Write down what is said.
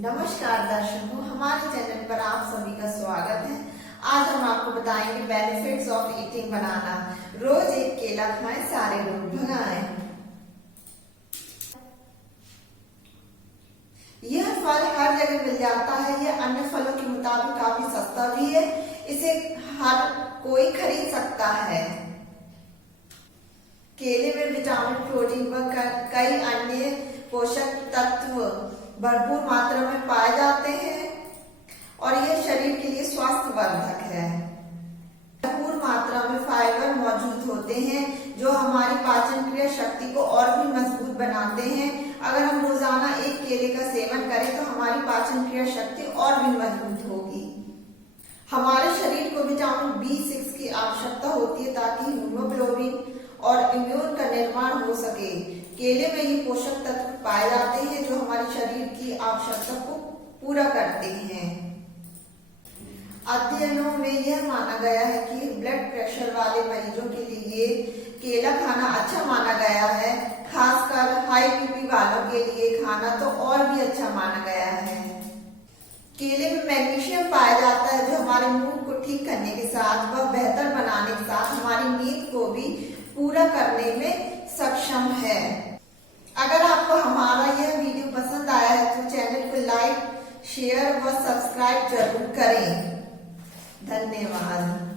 नमस्कार दर्शकों, हमारे चैनल पर आप सभी का स्वागत है। आज हम आपको बताएंगे बेनिफिट्स ऑफ ईटिंग बनाना। रोज एक केला खाएं, सारे रोग भगाएं। यह फल हर जगह मिल जाता है। यह अन्य फलों के मुताबिक काफी सस्ता भी है। इसे हर कोई खरीद सकता है। केले में विटामिन, प्रोटीन व कई अन्य पोषक तत्व भरपूर मात्रा में पाए जाते हैं और यह शरीर के लिए स्वास्थ्यवर्धक है। भरपूर मात्रा में फाइबर मौजूद होते हैं जो हमारी पाचन क्रिया शक्ति को और भी मजबूत बनाते हैं। अगर हम रोजाना एक केले का सेवन करें तो हमारी पाचन क्रिया शक्ति और भी मजबूत होगी। हमारे शरीर को विटामिन B6 की आवश्यकता होती है ताकि हीमोग्लोबिन और इम्यून का निर्माण हो सके। केले में ये पोषक तत्व पाए जाते हैं जो हमारे शरीर की आवश्यकता को पूरा करते हैं। अध्ययनों में यह माना गया है कि ब्लड प्रेशर वाले मरीजों के लिए केला खाना अच्छा माना गया है। खासकर हाई बीपी वालों के लिए खाना तो और भी अच्छा माना गया है। केले में मैग्नीशियम पाया जाता है जो हमारे मूड को ठीक करने के साथ व बेहतर बनाने के साथ हमारी नींद को भी पूरा करने में सक्षम है। अगर आपको हमारा यह वीडियो पसंद आया है तो चैनल को लाइक, शेयर व सब्सक्राइब जरूर करें। धन्यवाद।